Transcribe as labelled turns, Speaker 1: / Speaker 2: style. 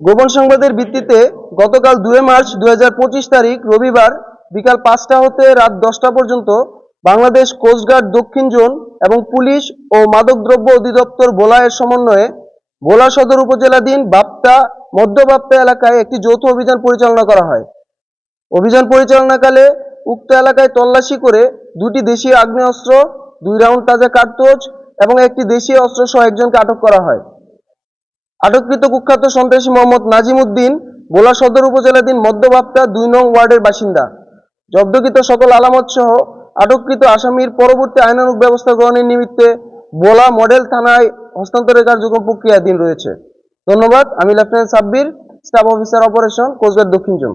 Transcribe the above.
Speaker 1: গোপন সংবাদের ভিত্তিতে গতকাল দুই মার্চ দু হাজার পঁচিশ তারিখ রবিবার বিকাল পাঁচটা হতে রাত দশটা পর্যন্ত বাংলাদেশ কোস্টগার্ড দক্ষিণ জোন এবং পুলিশ ও মাদকদ্রব্য অধিদপ্তর ভোলায়ের সমন্বয়ে ভোলা সদর উপজেলাধীন বাপ্তা, মধ্য বাপ্তা এলাকায় একটি যৌথ অভিযান পরিচালনা করা হয়। অভিযান পরিচালনাকালে উক্ত এলাকায় তল্লাশি করে দুটি দেশীয় আগ্নেয়াস্ত্র, দুই রাউন্ড তাজা কার্তুজ এবং একটি দেশীয় অস্ত্র সহ একজনকে আটক করা হয়। আটককৃত কুখ্যাত সন্ত্রাসী মোহাম্মদ নাজিম উদ্দিন ভোলা সদর উপজেলাধীন মধ্যবাপ্তা দুই নং ওয়ার্ডের বাসিন্দা। জব্দকৃত সকল আলামত সহ আটককৃত আসামির পরবর্তী আইনানুগ ব্যবস্থা গ্রহণের নিমিত্তে বোলা মডেল থানায় হস্তান্তরের কার্যক্রম প্রক্রিয়াধীন রয়েছে। ধন্যবাদ, আমি lieutenant Sabbir, staff officer operation, Coochbehar দক্ষিণ জোন